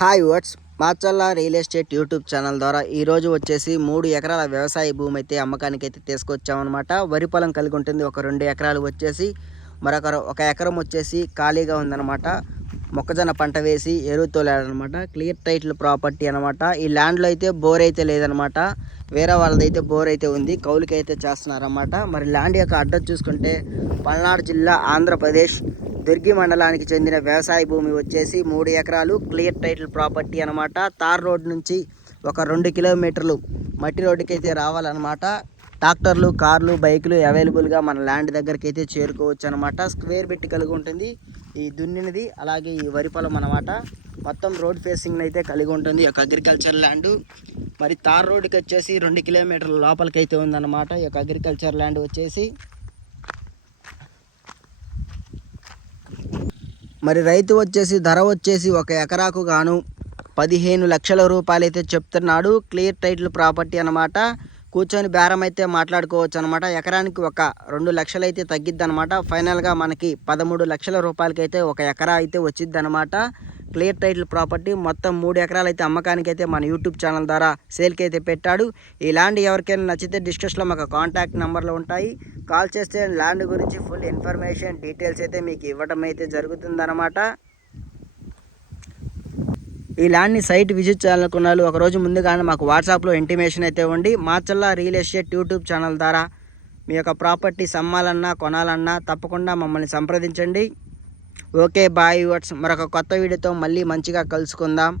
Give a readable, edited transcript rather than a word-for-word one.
Hi what's Macherla real estate YouTube channel ద్వారా ఈరోజు వచ్చేసి 3 ఎకరాల వ్యవసాయ భూమి అయితే అమ్మకానికి అయితే తీసుకొచ్చామన్నమాట. వరి పొలం కలిగి ఉంటుంది. ఒక 2 ఎకరాలు వచ్చేసి ఒక ఎకరం వచ్చేసి ఖాళీగా ఉందన్నమాట. మొక్కజొన్న పంట వేసి ఎరువుతో లేదనమాట. క్లియర్ టైటిల్ ప్రాపర్టీ అనమాట. ఈ ల్యాండ్లో అయితే బోర్ అయితే లేదనమాట. వేరే వాళ్ళదైతే బోర్ అయితే ఉంది, కౌలుకి అయితే చేస్తున్నారన్నమాట. మరి ల్యాండ్ యొక్క అడ్రస్ చూసుకుంటే పల్నాడు జిల్లా ఆంధ్రప్రదేశ్ దుర్గి మండలానికి చెందిన వ్యవసాయ భూమి వచ్చేసి 3 ఎకరాలు క్లియర్ టైటిల్ ప్రాపర్టీ అనమాట. తార్ రోడ్ నుంచి ఒక 2 కిలోమీటర్లు మట్టి రోడ్డుకి అయితే రావాలన్నమాట. ట్రాక్టర్లు, కార్లు, బైకులు అవైలబుల్గా మన ల్యాండ్ దగ్గరికి అయితే చేరుకోవచ్చు అనమాట. స్క్వేర్ బిట్ కలిగి ఉంటుంది ఈ దున్నినది. అలాగే ఈ వరి పొలం అనమాట. మొత్తం రోడ్ ఫేసింగ్ అయితే కలిగి ఉంటుంది ఒక అగ్రికల్చర్ ల్యాండ్. మరి తార్ రోడ్డుకి వచ్చేసి 2 కిలోమీటర్ల లోపలికి అయితే ఉందన్నమాట ఈ యొక్క అగ్రికల్చర్ ల్యాండ్ వచ్చేసి. మరి రైతు వచ్చేసి ధర వచ్చేసి ఒక ఎకరాకు గాను 15 లక్షల రూపాయలు అయితే చెప్తున్నాడు. క్లియర్ టైటిల్ ప్రాపర్టీ అనమాట. కూర్చొని బేరం అయితే మాట్లాడుకోవచ్చు అనమాట. ఎకరానికి ఒక 2 లక్షలు అయితే తగ్గిద్ది అనమాట. ఫైనల్గా మనకి 13 లక్షల రూపాయలకి అయితే ఒక ఎకరా అయితే వచ్చిద్ది అనమాట. క్లియర్ టైటిల్ ప్రాపర్టీ మొత్తం 3 ఎకరాలు అయితే అమ్మకానికి అయితే మన యూట్యూబ్ ఛానల్ ద్వారా సేల్కి అయితే పెట్టాడు. ఈ ల్యాండ్ ఎవరికైనా నచ్చితే డిస్క్రిప్షన్లో మాకు కాంటాక్ట్ నెంబర్లు ఉంటాయి. కాల్ చేస్తే ల్యాండ్ గురించి ఫుల్ ఇన్ఫర్మేషన్ డీటెయిల్స్ అయితే మీకు ఇవ్వడం అయితే జరుగుతుందన్నమాట. ఈ ల్యాండ్ని సైట్ విజిట్ చేయాలనుకున్న వాళ్ళు ఒకరోజు ముందుగానే మాకు వాట్సాప్లో ఇంటిమేషన్ అయితే ఉండి Macherla real estate YouTube channel ద్వారా మీ యొక్క ప్రాపర్టీస్ అమ్మాలన్నా కొనాలన్నా తప్పకుండా మమ్మల్ని సంప్రదించండి. Okay boy what's. మరొక కొత్త వీడియోతో మళ్ళీ మంచిగా కలుసుకుందాం.